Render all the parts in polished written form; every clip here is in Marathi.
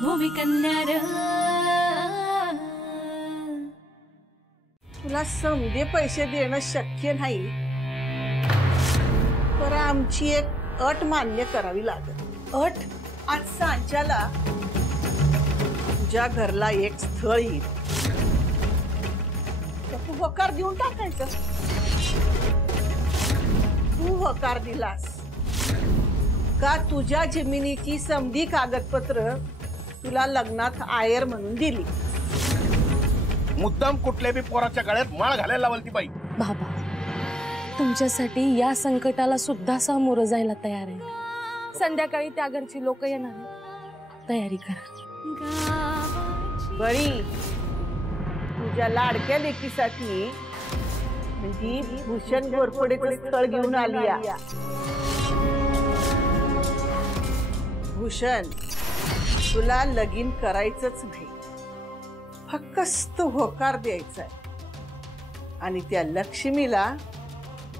भूमिकन्या तुला समजे पैसे देणं शक्य नाही, तर आमची एक अट मान्य करावी लागेल। अट? आज सांच्याला तुझ्या घरला एक स्थळ येईल, तू होकार देऊन टाकायचं। तू होकार दिलास का तुझ्या जमिनीची समधी कागदपत्र तुला लग्नात आयर म्हणून दिली। मुद्दाम कुठल्या बी पोराच्या गळ्यात माळ घालायला लावल ती बाई। बाबा, तुमच्यासाठी या संकटाला सुद्धा सामोरं जायला तयार आहे। संध्याकाळी त्या घरची लोक येणार आहेत, तयारी करा। बरी तुझ्या लाडक्या लेकीसाठी म्हणजे भूषण घोरपडेचं स्थळ घेऊन आली आहे। भूषण, तुला लगीन करायचंच नाही, फक्त होकार द्यायचा आहे आणि त्या लक्ष्मीला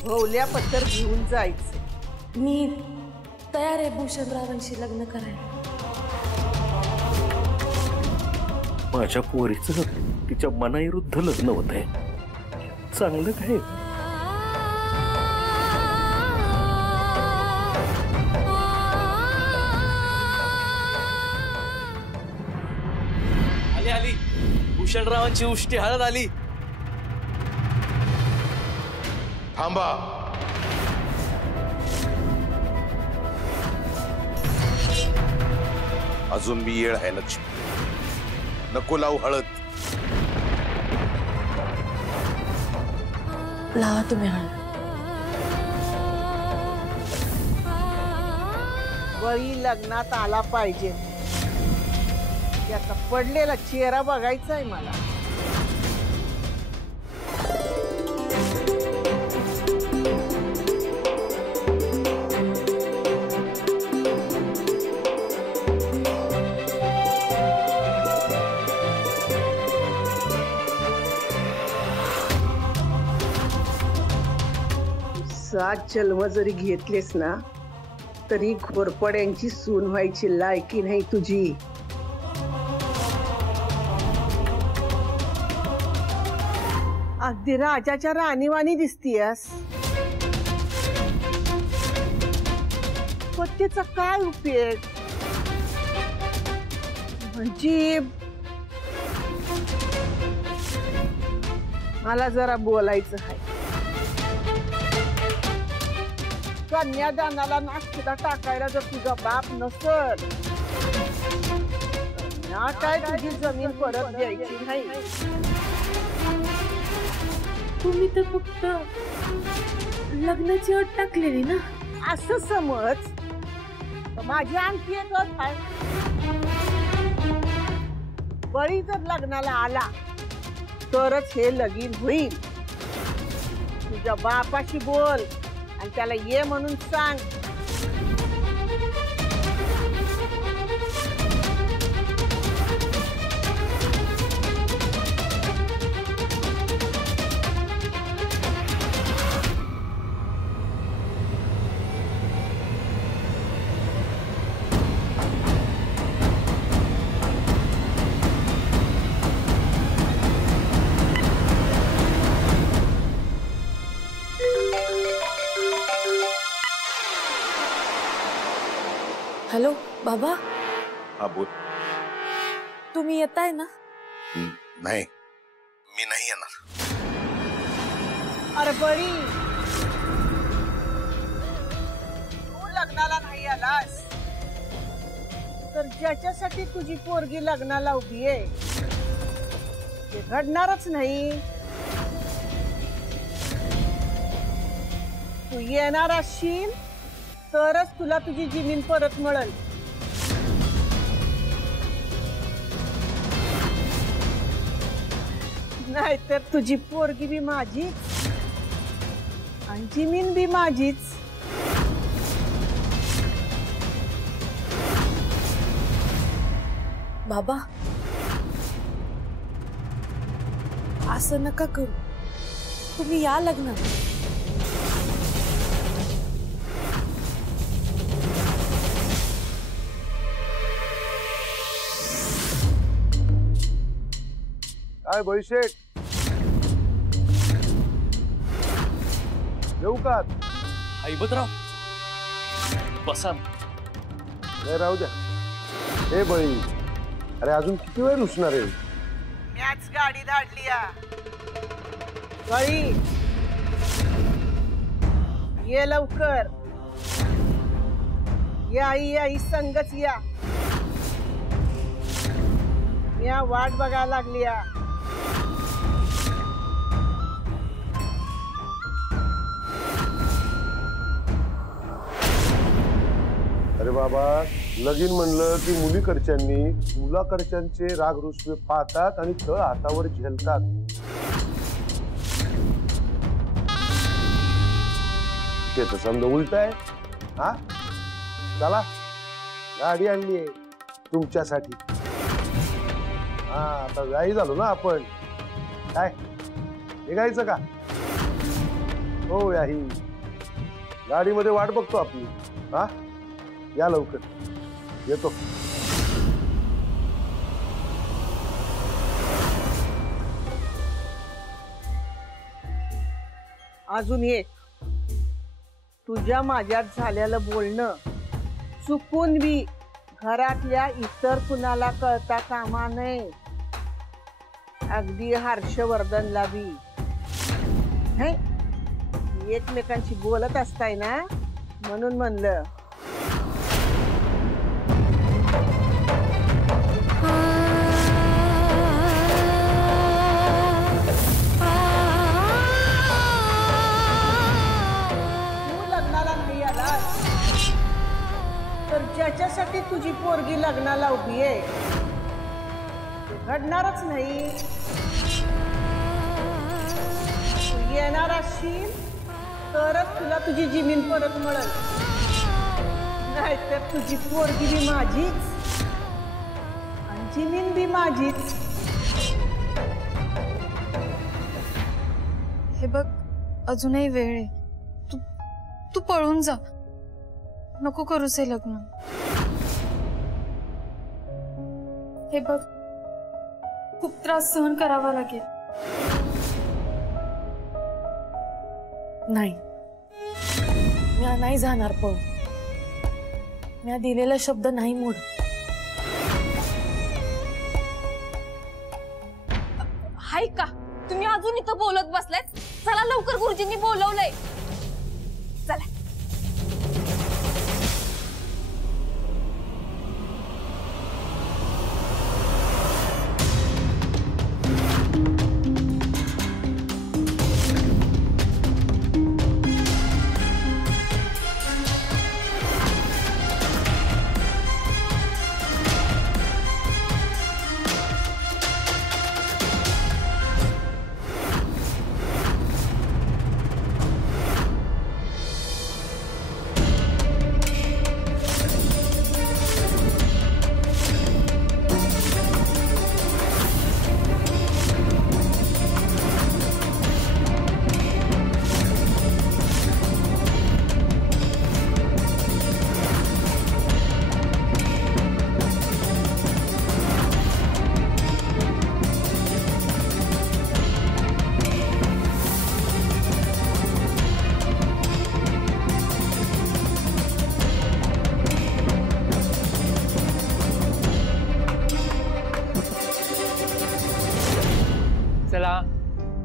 भोवल्या पत्तर घेऊन जायचं। मी तयार आहे भूषणरावांशी लग्न करायला। माझ्या पोरीचं तिच्या मनाविरुद्ध लग्न होत आहे, चांगलं काय? आली आली भूषणरावांची उष्टी हळद आली। थांबा, अजून मी येळ आहे लक्ष्मी, नको लावू हळद। लावा तुम्ही हळद। वळी लग्नात आला पाहिजे, त्याचा पडलेला चेहरा बघायचा आहे मला। सात जन्म जरी घेतलेस ना, तरी घोरपड्यांची सून व्हायची लायकी नाही तुझी। अगदी राजाच्या राणीवाणी दिसतीयस, पण त्याचा काय उपयोग? म्हणजे मला जरा बोलायचं आहे। कन्यादानाला नाश्ता टाकायला जर तुझा बाप नसल ना, काय तुझी जमीन परत द्यायची नाही। तुम्ही तर फक्त लग्नाची अट टाकलेली ना, असं समज। माझी आणखी एक अट आहे, बळी जर लग्नाला आला तरच हे लगीन होईल। तुझ्या बापाशी बोल आणि त्याला ये म्हणून सांग। हॅलो बाबा। हा बोल। तुम्ही येताय ना? नाही, मी नाही येणार। अरे बरी, तू लग्नाला नाही आलास तर ज्याच्यासाठी तुझी पोरगी लग्नाला उभी आहे ते घडणारच नाही। तू येणार असशील तरच तुला तुझी जमीन परत मिळेल, नाहीतर तुझी पोरगी बी माझीच आणि जमीन बी माझीच। बाबा, असं नका करू, तुम्ही या लग्नाला। काय बळीशेठ येऊ का? हैबतराव बसा. नाही राहू द्या. हे बळी, अरे अजून किती वेळ रुसणार आहे? मॅच गाडी धाडली या. बळी ये लवकर. या आई संगच या. या वाट बघायला लागली या. अरे बाबा, लगीन म्हणलं की मुलीकडच्यांनी मुलाकडच्यांचे राग रुसवे पाहतात आणि तळ हातावर झेलतात. ते तर समजा उलट आहे. हा चला, गाडी आणली आहे तुमच्यासाठी. हा आता व्याही झालो ना आपण. काय निघायचं का? हो याही गाडीमध्ये वाट बघतो आपली. हा या लवकर, येतो. अजून एक, तुझ्या माझ्यात झालेलं बोलणं चुकून बी घरातल्या इतर कुणाला कळता कामा नये. अगदी हर्षवर्धनला बी. हे एकमेकांशी बोलत असताय ना, म्हणून म्हणलं. तर ज्याच्यासाठी तुझी पोरगी लग्नाला उभी आहे घडणारच नाही. तू येणार असशील तरच तुला तुझी जमीन परत मिळेल. नाहीतर तुझी पोरगी बी माझीच आणि जमीन बी माझीच. हे बघ, अजूनही वेळ आहे. तू पळून जा. नको करूस हे लग्न. हे बघ, खूप त्रास सहन करावा लागेल. नाही, मी नाही जाणार. पण मी दिलेला शब्द नाही मोड. हाय का तुम्ही अजून इथं बोलत बसलात? चला लवकर, गुरुजींनी बोलवलंय. चला. चला,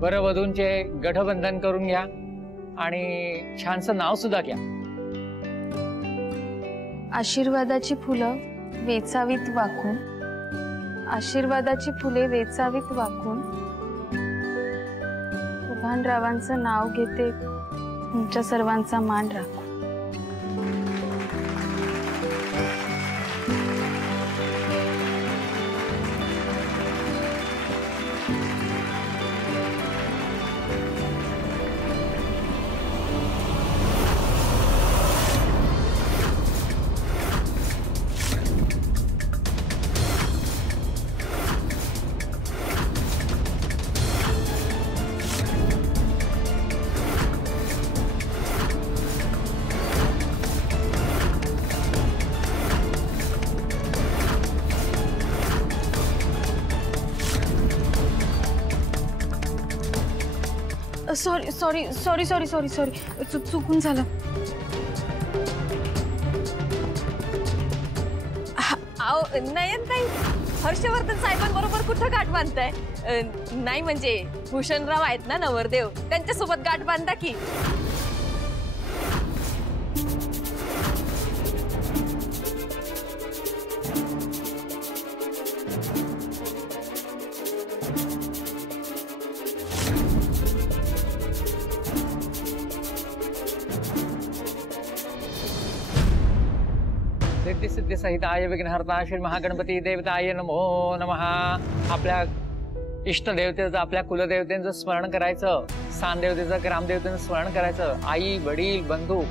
वरवधूंचे गठबंधन करून घ्या आणि छानसं नाव सुद्धा घ्या. आशीर्वादाची फुलं वेचावीत वाकून, आशीर्वादाची फुले वेचावीत वाकून, सुभानरावांचं नाव घेते, तुमच्या सर्वांचा मान राखून. Sorry sorry sorry sorry sorry sorry चुकून झालं. नयन ताई, हर्षवर्धन साहेबांबरोबर कुठं गाठ बांधताय? नाही म्हणजे भूषणराव आहेत ना नवरदेव, त्यांच्यासोबत गाठ बांधा की. सिद्धी सिद्धी सहिताय विघ्नहर्ता श्री महागणपती देवताय नमो नमः. आपल्या इष्टदेवतेचं, आपल्या कुलदेवतेचं स्मरण करायचं, स्थानदेवतेचं, ग्रामदेवतेचं स्मरण करायचं. आई, वडील, बंधू.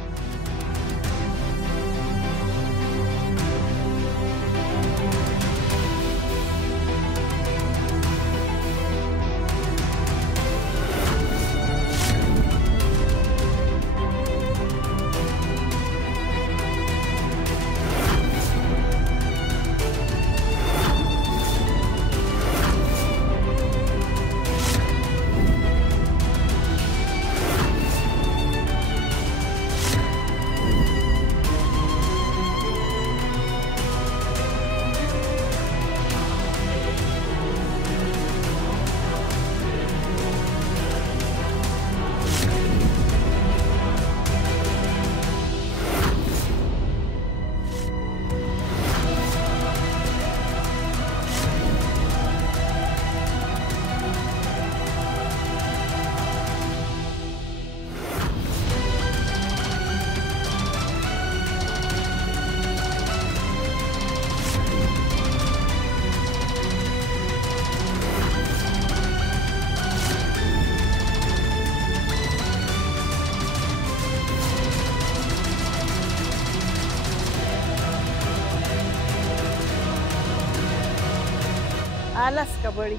आलास का बळी?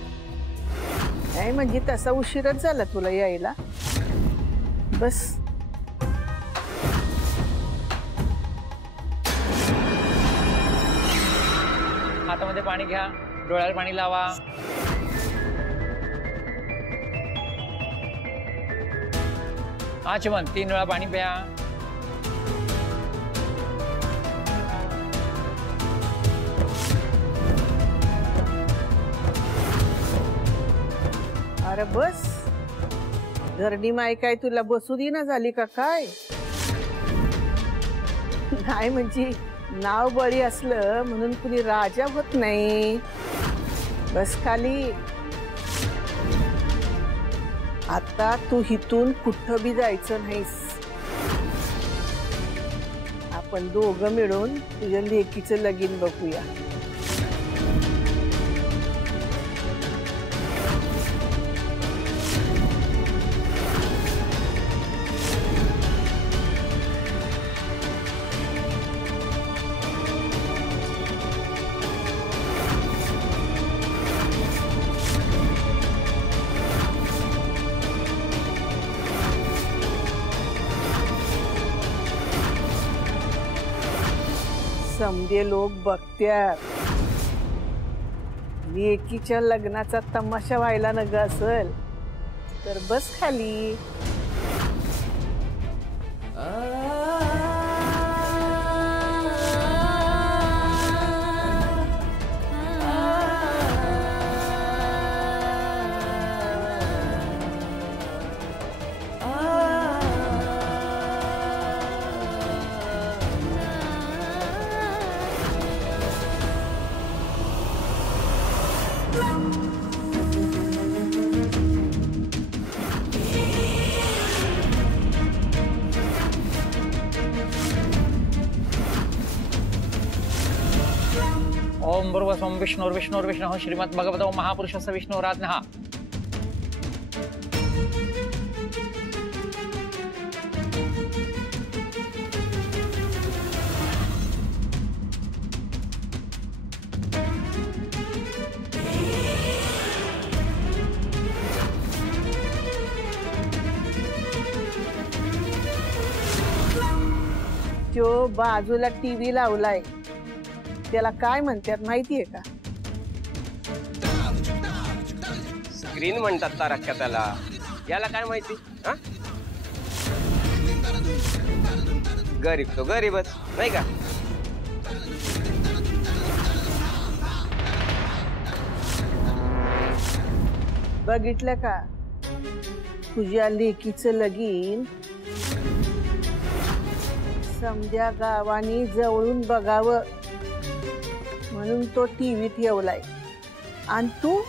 नाही म्हणजे तसा उशीरच झाला तुला यायला. बस हातामध्ये पाणी घ्या, डोळ्याला पाणी लावा. आचमन 3 वेळा पाणी प्या. अरे बस, धरणी माय काय तुला बसू देना झाली का काय? नाही म्हणजे नाव बळी असलं म्हणून कुणी राजा होत नाही. बस खाली. आता तू हिथून कुठं बी जायचं नाहीस. आपण दोघं मिळून तुझ्या लेकीचं लगीन बघूया. समजे लोक बघत्यात. लेकीच्या लग्नाचा तमाशा व्हायला नग असेल तर बस खाली. ओम भूर्भुवः विष्णुर्विष्णुर्विष्णुः श्रीमद्भगवतो महापुरुषस्य विष्णुरात्मनः. जो बाजूला टीव्ही लावलाय त्याला काय म्हणतात माहितीये का? स्क्रीन म्हणतात तारक्या त्याला. याला काय माहिती हा? गरीब तो गरीबच नाही का? बघितलं का तुझ्या लेकीचं लगीन समध्या गावानी जवळून बघावं म्हणून तो टीव्हीत ठेवलाय आणि तू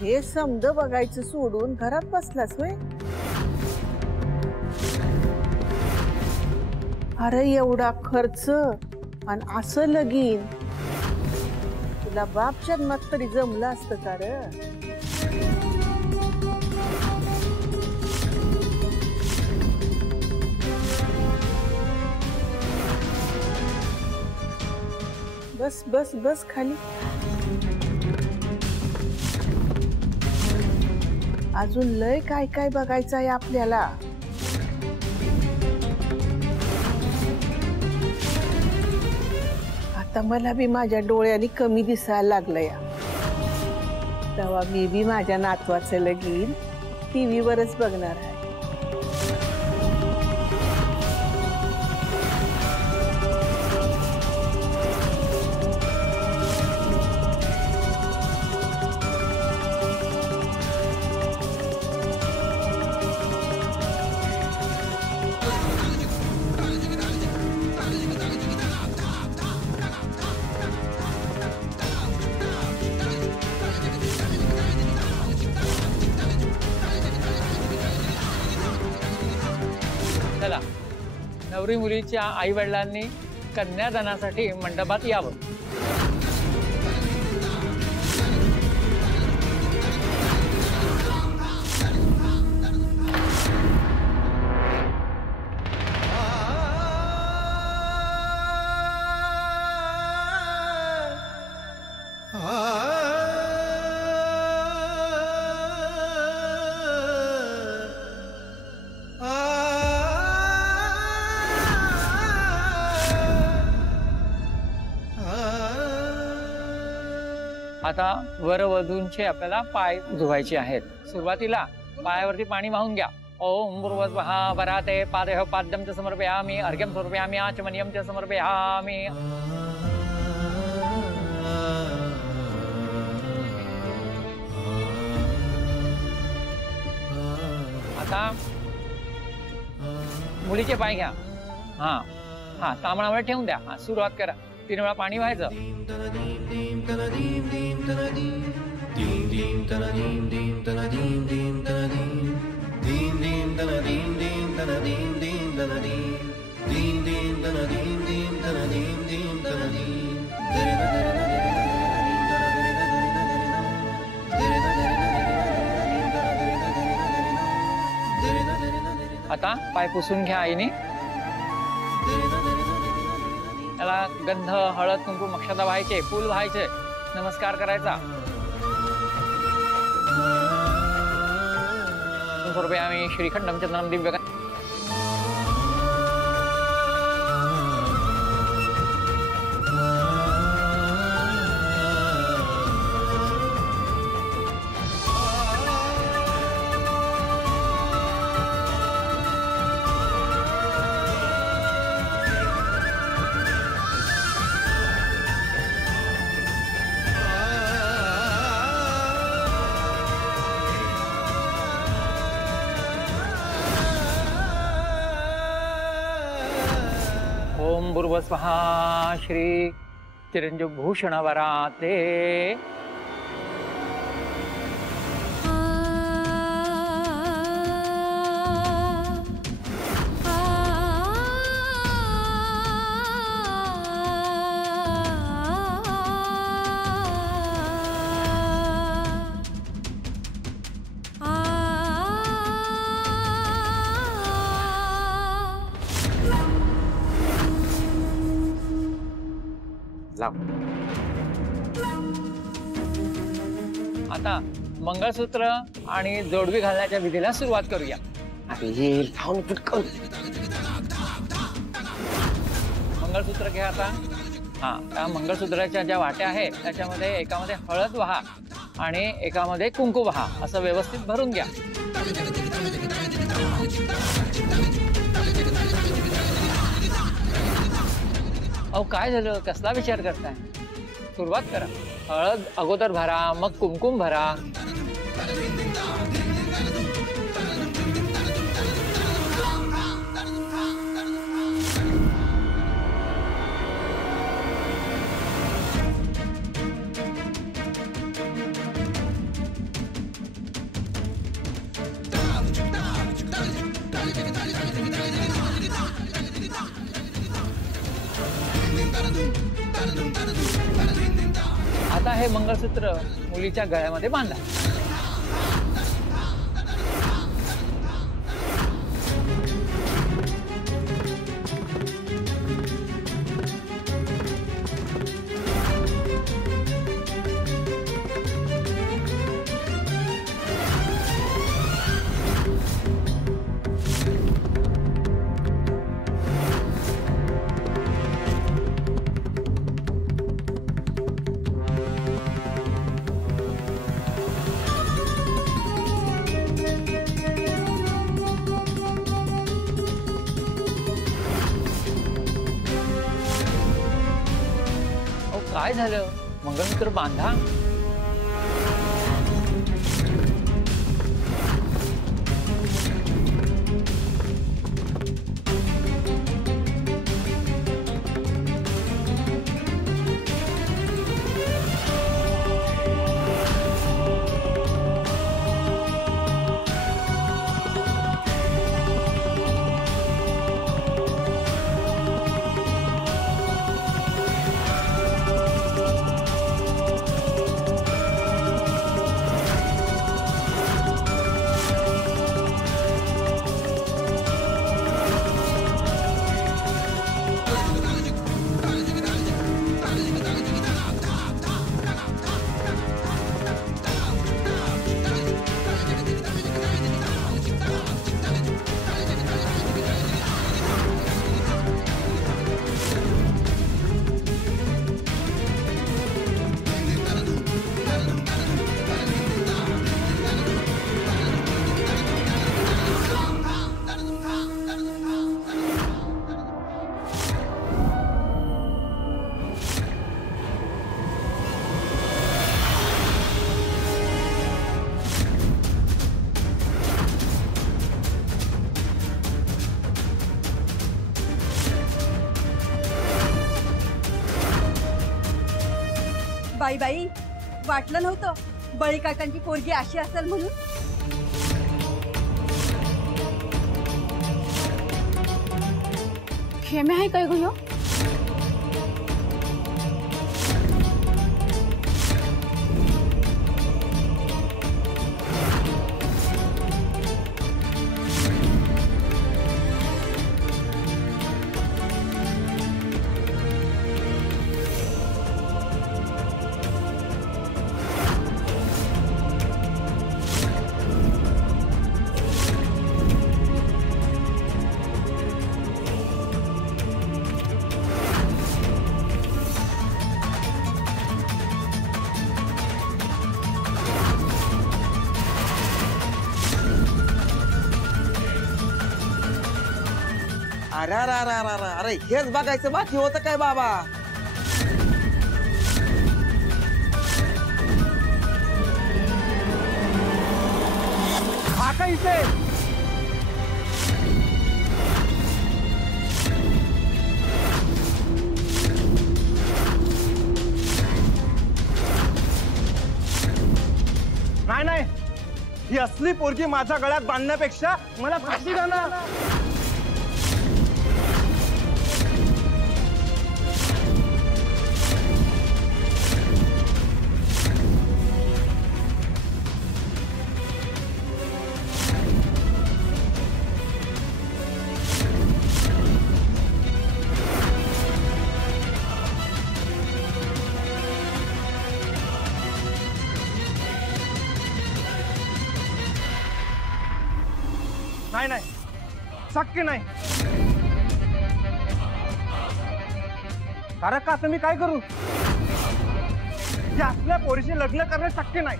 हे समद बघायचं सोडून घरात बसलास होय? अरे एवढा खर्च आणि असं लगीन तुला बाप जन्मात तरी जमलं असतं का रे? बस बस बस खाली. अजून लय काय काय बघायचं आहे आपल्याला. आता मला बी माझ्या डोळ्यांनी कमी दिसायला लागलं या. तेव्हा मी बी माझ्या नातवाचं लगीन टीव्ही वरच बघणार आहे. चला नवरी मुलीच्या आई वडिलांनी कन्यादानासाठी मंडपात यावं. आता वरवधूंचे आपल्याला पाय धुवायचे आहेत. सुरुवातीला पायावरती पाणी वाहून घ्या. ओम भूर्भुवः वराते पादेह पाद्यं च समर्पयामि अर्घ्यं समर्पयामि आचमनीयं च समर्पयामि. आता मुलीचे पाय घ्या. हा हा तांबणावर ठेवून द्या. हा सुरुवात करा. 3 वेळा पाणी व्हायचं. आता पाय पुसून घ्या आईने. त्याला गंध हळद कुंकू मक्षता व्हायचे, फूल व्हायचे, नमस्कार करायचा. आम्ही श्रीखंडम चंदनम दिव्य. ओम भूर्भुवः श्री चिरंजीवभूषण वराते. आता मंगळसूत्र आणि जोडवी घालण्याच्या विधीला सुरुवात करूया. मंगळसूत्र घ्या आता. हा त्या मंगळसूत्राच्या ज्या वाट्या आहेत त्याच्यामध्ये एकामध्ये हळद वहा आणि एकामध्ये कुंकू वहा असं व्यवस्थित भरून घ्या. अहो काय झालं, कसला विचार करताय? सुरुवात करा. हळद अगोदर भरा, मग कुमकुम भरा. आता हे मंगळसूत्र मुलीच्या गळ्यामध्ये बांधा. काय झालं, मंगळसूत्र बांधा. बाई बाई, वाटलं नव्हतं बळी काकांची पोरगी अशी असेल म्हणून. खेमे आहे काय गो? अरे हेच बघायचं बाकी होतं काय बाबा? हा काय इथे? नाही, ही असली पोरगी माझ्या गळ्यात बांधण्यापेक्षा मला फाशी द्या ना. नाही, शक्य नाही. अरे का मी काय करू? असल्या पोरीशी लग्न करणे शक्य नाही.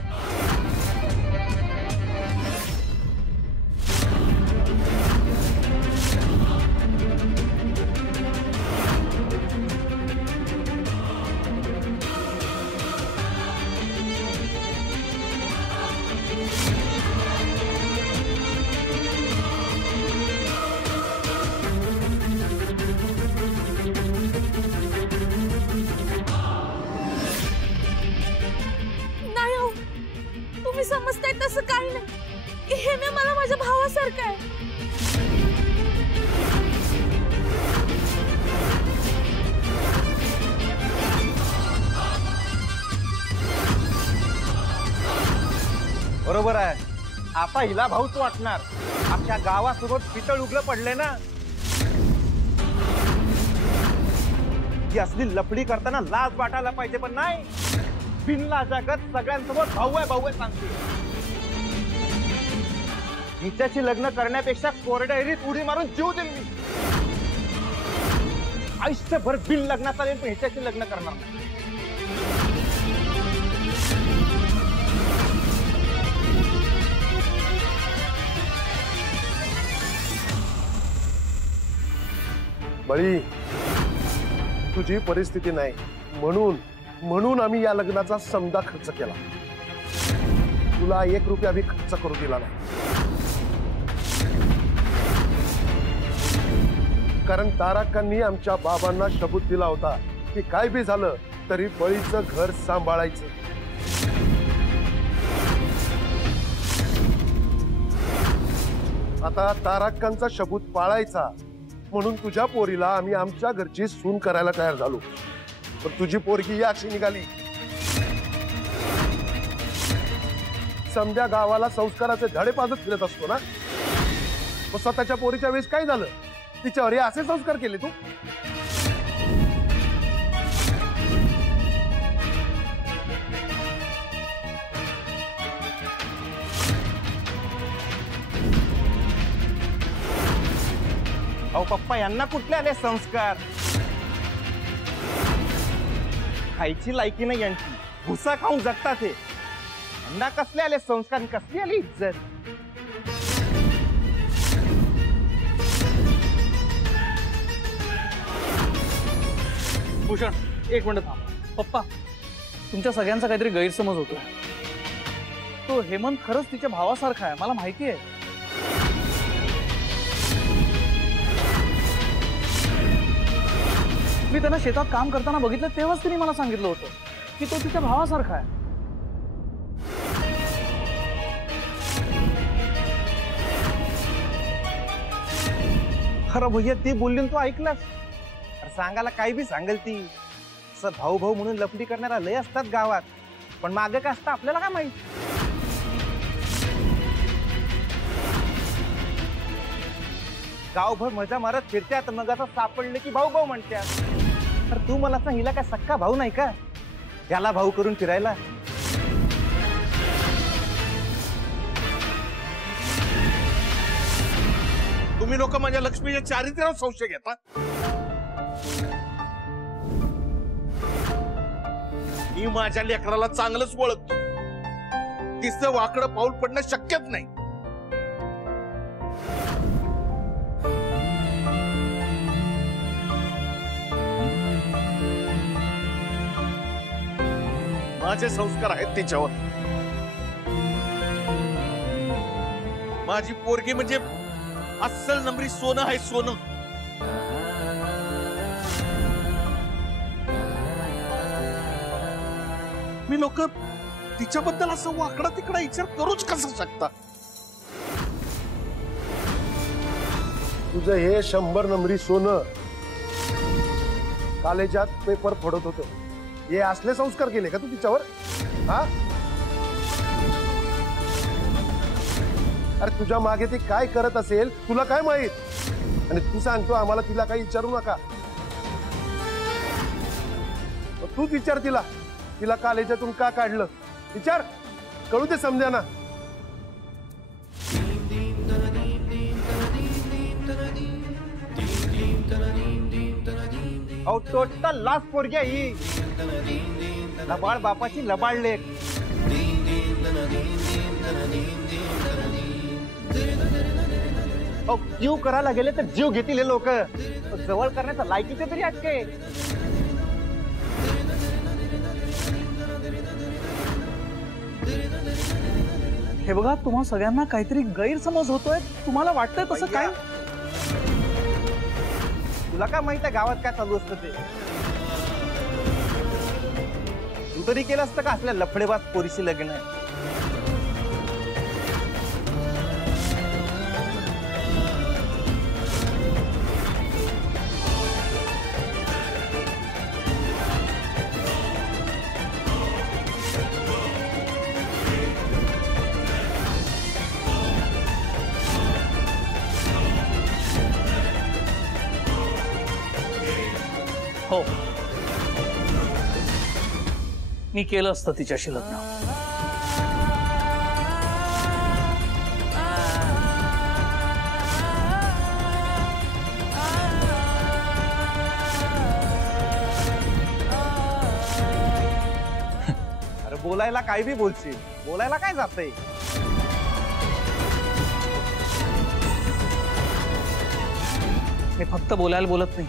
तुम्ही समजताय तसं काही नाही. हे मी मला माझ्या भावासारखं आहे. बरोबर आहे. आता हिला भाऊच वाटणार. अख्ख्या गावासोबत पितळ उघडं पडले ना. ही असली लफडी करताना लाज वाटायला पाहिजे, पण नाही. बिनला जगत सगळ्यांसोबत भाऊ आहे सांगते. हिच्याशी लग्न करण्यापेक्षा कोरड्याहिरीत उडी मारून जीव देईल मी. आयुष्यभर बिन लग्नाचा पण हिच्याशी लग्न करणार नाही. बळी, तुझी परिस्थिती नाही म्हणून आम्ही या लग्नाचा समदा खर्च केला. तुला 1 रुपया भी खर्च करू दिला नाही. कारण ताराकांनी आमच्या बाबांना शबूत दिला होता की काय बी झालं तरी बळीचं घर सांभाळायचं. आता ताराकांचा शबूत पाळायचा म्हणून तुझ्या पोरीला आम्ही आमच्या घरची सून करायला तयार झालो. पण तुझी पोरगी या अशी निघाली. समध्या गावाला संस्काराचे धडे पाजत फिरत असतो ना. मग स्वतःच्या पोरीच्या वेळेस काय झालं? तिच्यावर हे असे संस्कार केले तू? अहो पप्पा, यांना कुठले आले संस्कार? खायची लायकी नाही यांची. भुसा खाऊन जगतात हे. यांना कसले आले संस्कार, कसली आली इज्जत? भूषण, 1 मिनिट थांब. पप्पा, तुमच्या सगळ्यांचा काहीतरी गैरसमज होतो. तो हेमंत खरंच तिच्या भावासारखा आहे, मला माहिती आहे. मी त्यांना शेतात काम करताना बघितलं तेव्हाच तिने मला सांगितलं होतं की तो तिच्या भावासारखा आहे. खरं भैया, ती बोलली तू ऐकलास? अरे सांगायला काही बी सांगेल ती. असं भाऊ भाऊ म्हणून लफडी करणारा लय असतात गावात, पण मागं काय असतं आपल्याला काय माहित. गावभर मजा मारत फिरत्यात, मग असं सापडले की भाऊ भाऊ म्हणतात. अरे तू मला सांग, हिला काय सक्का भाऊ नाही का त्याला भाऊ करून फिरायला? तुम्ही लोक माझ्या लक्ष्मीच्या चारित्र्यावर संशय घेता. मी माझ्या लेकराला चांगलंच ओळखतो. तिचं वाकडं पाऊल पडणं शक्यच नाही. माझे संस्कार आहेत तिच्यावर. माझी पोरगी म्हणजे अस्सल नंबरी सोनं आहे, सोनं. मी लोक तिच्याबद्दल असं वाकडा तिकडा विचार करूच कसा शकता? तुझं हे 100 नंबरी सोनं कॉलेजात पेपर फोडत होतं. हे असले संस्कार केले का तू तिच्यावर? हा, अरे तुझ्या मागे ती काय करत असेल तुला काय माहित? आणि तू सांगतो आम्हाला तिला काही विचारू नका. तूच विचार तिला, तिला कॉलेजातून का काढलं विचार. कळू दे समध्यांना. अहो टोटल लास्ट पोरगी आहे ही. लबाड बापाची लबाड लेक. जीव करायला गेले तर जीव घेतील हे लोक. जवळ करण्याचा लायकीचे तरी अटके. हे बघा, तुम्हा सगळ्यांना काहीतरी गैरसमज होतोय. तुम्हाला वाटतंय तसं काय? तुला काय माहित आहे गावात काय चालू असतं ते? तू तरी केलं असतं का असल्या लफडेबाज पोरीशी लग्न? मी केलं असतं तिच्याशी लग्न. अरे बोलायला काय बी बोलशील, बोलायला काय जातंय. मी फक्त बोलायला बोलत नाही,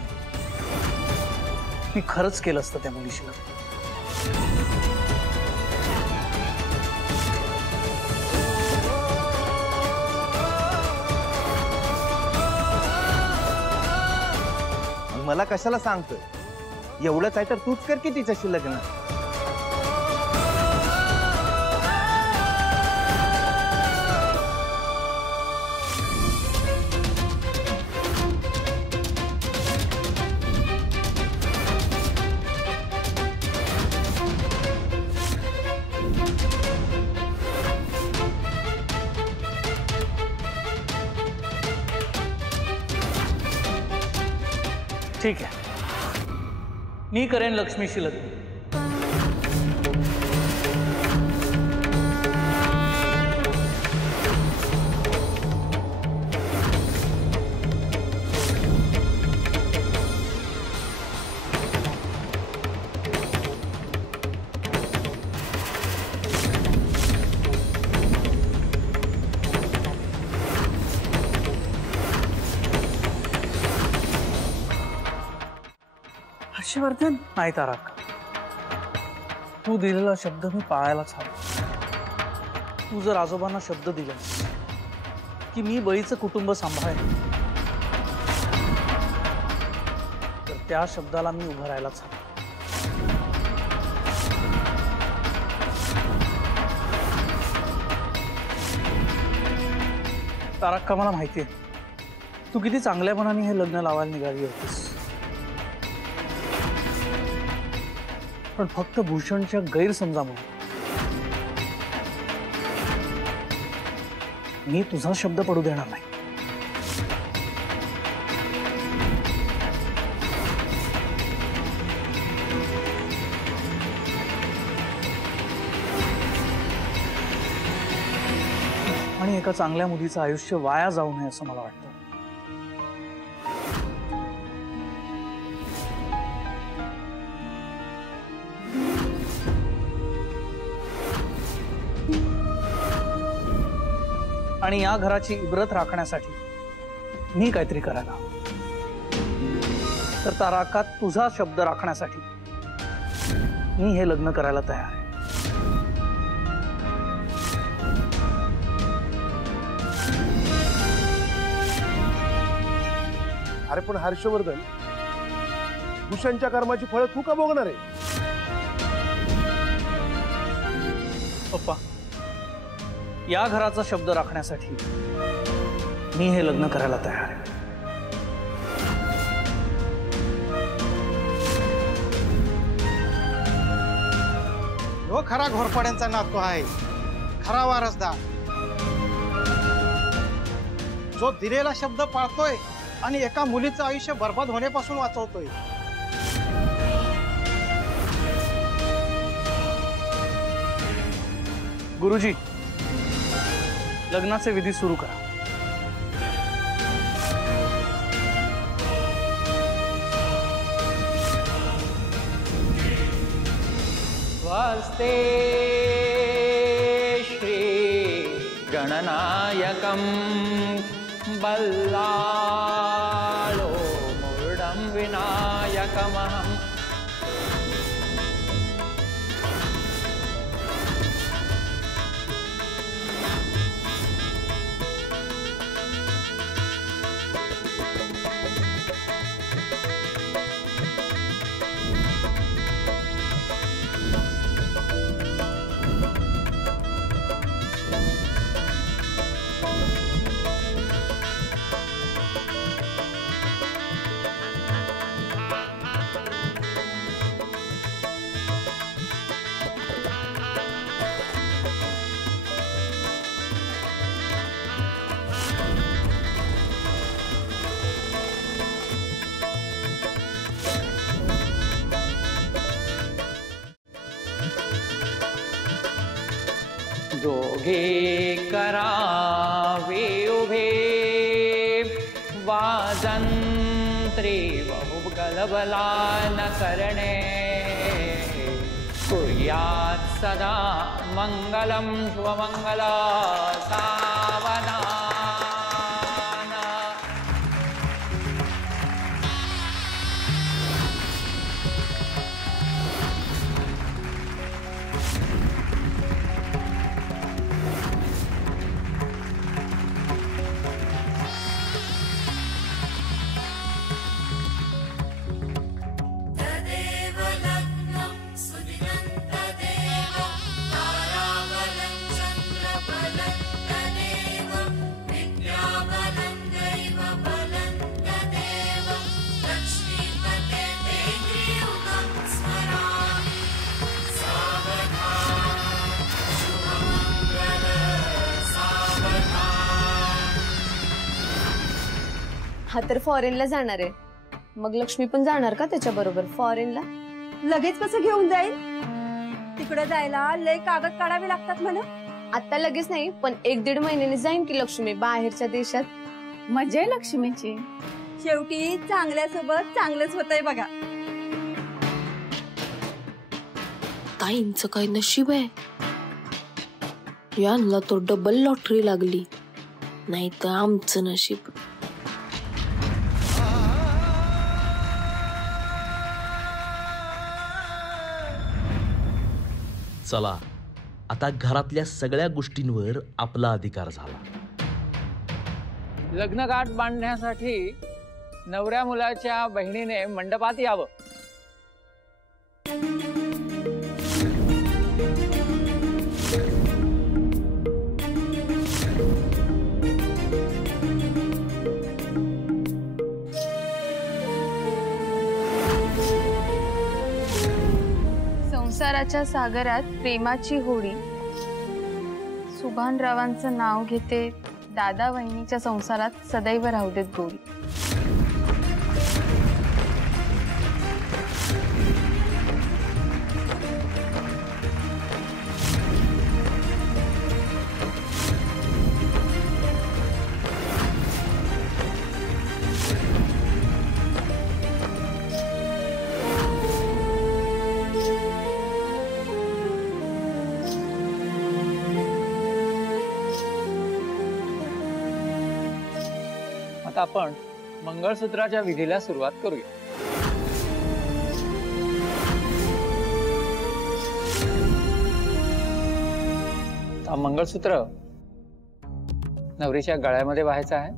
मी खरंच केलं असतं त्या मुलीशी लग्न. मला कशाला सांगतोय? एवढंच आहे तर तूच कर की तिच्याशी लग्न. ठीक आहे, मी करेन लक्ष्मीशी लग्न. हर्षवर्धन, नाही तारक, तू दिलेला शब्द मी पाळायलाच हवा. तू जर आजोबांना शब्द दिलास की मी बळीचं कुटुंब सांभाळेन, तर त्या शब्दाला मी उभं राहायलाच हवं. तारक, का मला माहितीये तू किती चांगल्या मनाने हे लग्न लावायला निघाली होतीस, पण फक्त भूषणच्या गैरसमजामुळे मी तुझा शब्द पडू देणार नाही. आणि एका चांगल्या मुलीचं आयुष्य वाया जाऊ नये असं मला वाटतं. आणि या घराची इब्रत राखण्यासाठी मी काहीतरी करायला हवं. तर तारकात तुझा शब्द राखण्यासाठी मी हे लग्न करायला तयार आहे. अरे पण हर्षवर्धन, भूषणच्या कर्माची फळं तू का भोगणार आहे? पप्पा, या घराचा शब्द राखण्यासाठी मी हे लग्न करायला तयार आहे. हो खरा घोरपाड्यांचा नातू आहे, खरा वारसदार, जो दिलेला शब्द पाळतोय आणि एका मुलीचं आयुष्य बर्बाद होण्यापासून वाचवतोय. गुरुजी, लग्नाचे विधी सुरू करा. वास्ते श्री गणनायकं बल्लालो मूर्ढं विनायकमहं. दोघे करावे उभे वाजंत्री बहुगलबला न करणे कुर्यात् सदा मंगलम शुभमंगल सावधान. हा तर फॉरेनला जाणार आहे, मग लक्ष्मी पण जाणार का त्याच्या बरोबर फॉरेनला? लगेच कसं घेऊन जाईल? तिकडे जायला लय कागद काढावे लागतात म्हणा. आता लगेच नाही, पण 1-1.5 महिन्याने जाईन की लक्ष्मी बाहेरच्या देशात. मजा आहे लक्ष्मीची. शेवटी चांगल्यासोबत चांगलंच होतंय बघा. ताईंचं काय नशीब आहे, यांना तो डबल लॉटरी लागली, नाही तर आमचं नशीब. चला आता घरातल्या सगळ्या गोष्टींवर आपला अधिकार झाला. लग्नगाठ बांधण्यासाठी नवऱ्या मुलाच्या बहिणीने मंडपात यावं. संसाराच्या सागरात प्रेमाची होडी. सुभानरावांचं नाव घेते, दादा वहिनीच्या संसारात सदैव राहू देत गोडी. आता आपण मंगळसूत्राच्या विधीला सुरुवात करूया. मंगळसूत्र नवरीच्या गळ्यामध्ये व्हायचं आहे.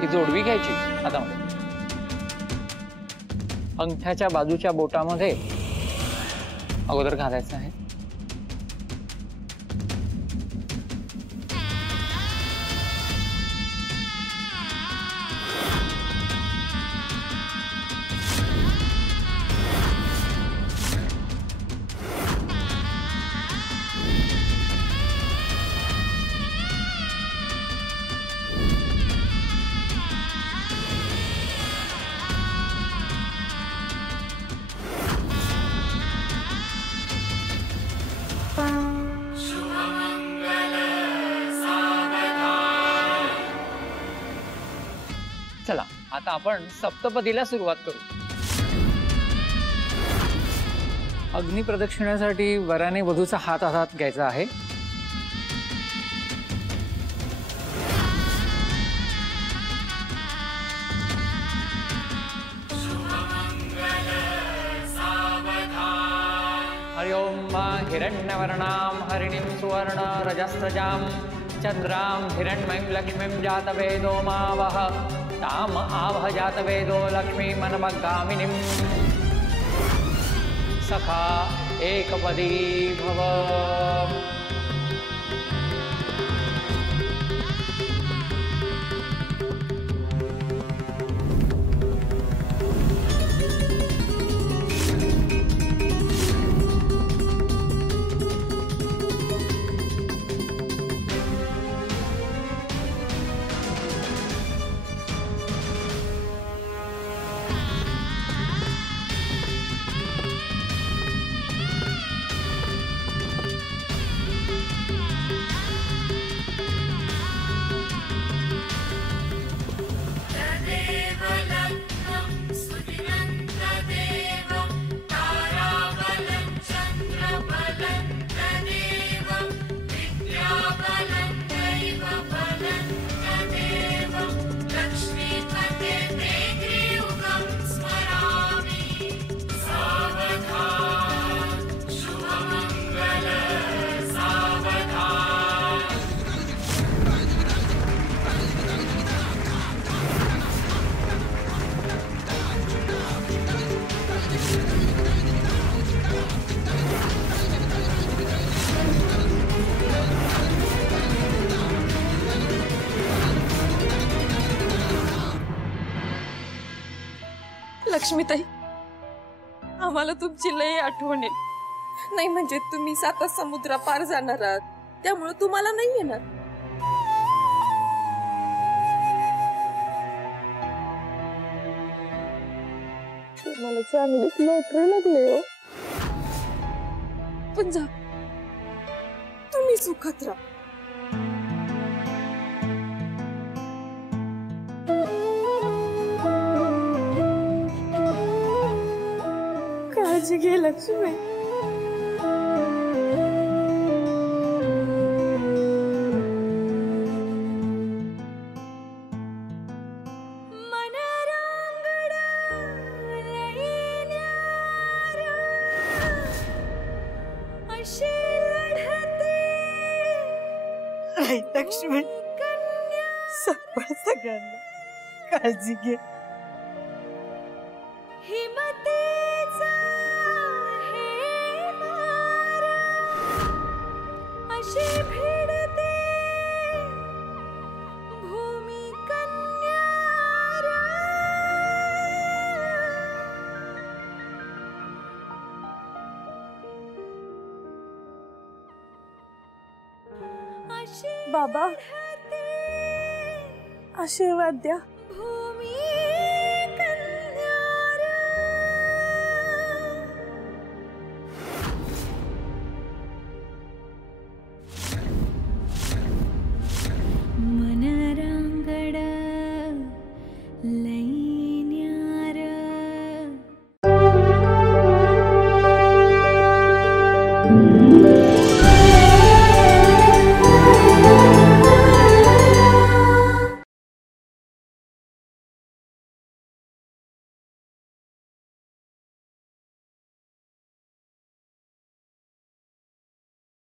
ही जोडवी घ्यायची हातामध्ये. अंगठ्याच्या बाजूच्या बोटामध्ये अगोदर घालायचं आहे. चला आता आपण सप्तपदीला सुरुवात करू. अग्नी प्रदक्षिणासाठी वराने वधूचा हात हातात घ्यायचा आहे. हरि ओम हिरण्यवर्णां हरिणीं सुवर्ण रजस्रजां चंद्रां हिरण्मयीं लक्ष्मीं जातवेदो मावह ताम आवह जातवेदो लक्ष्मी मनमगामिनीं सखा एकपदी भव. लक्ष्मीताई, आम्हाला तुमची लई आठवण येईल. नाही म्हणजे तुम्ही 7 समुद्र पार जाणार आहात, त्यामुळे तुम्हाला नाही येणार. मला चांगलीच लॉटरी लागली हो. पण जा, तुम्ही सुखात राहा. काळजी घे लक्ष्मी. लक्ष्मी सांभाळ सगळ्यांना, काळजी घे. बाबा, आशीर्वाद द्या.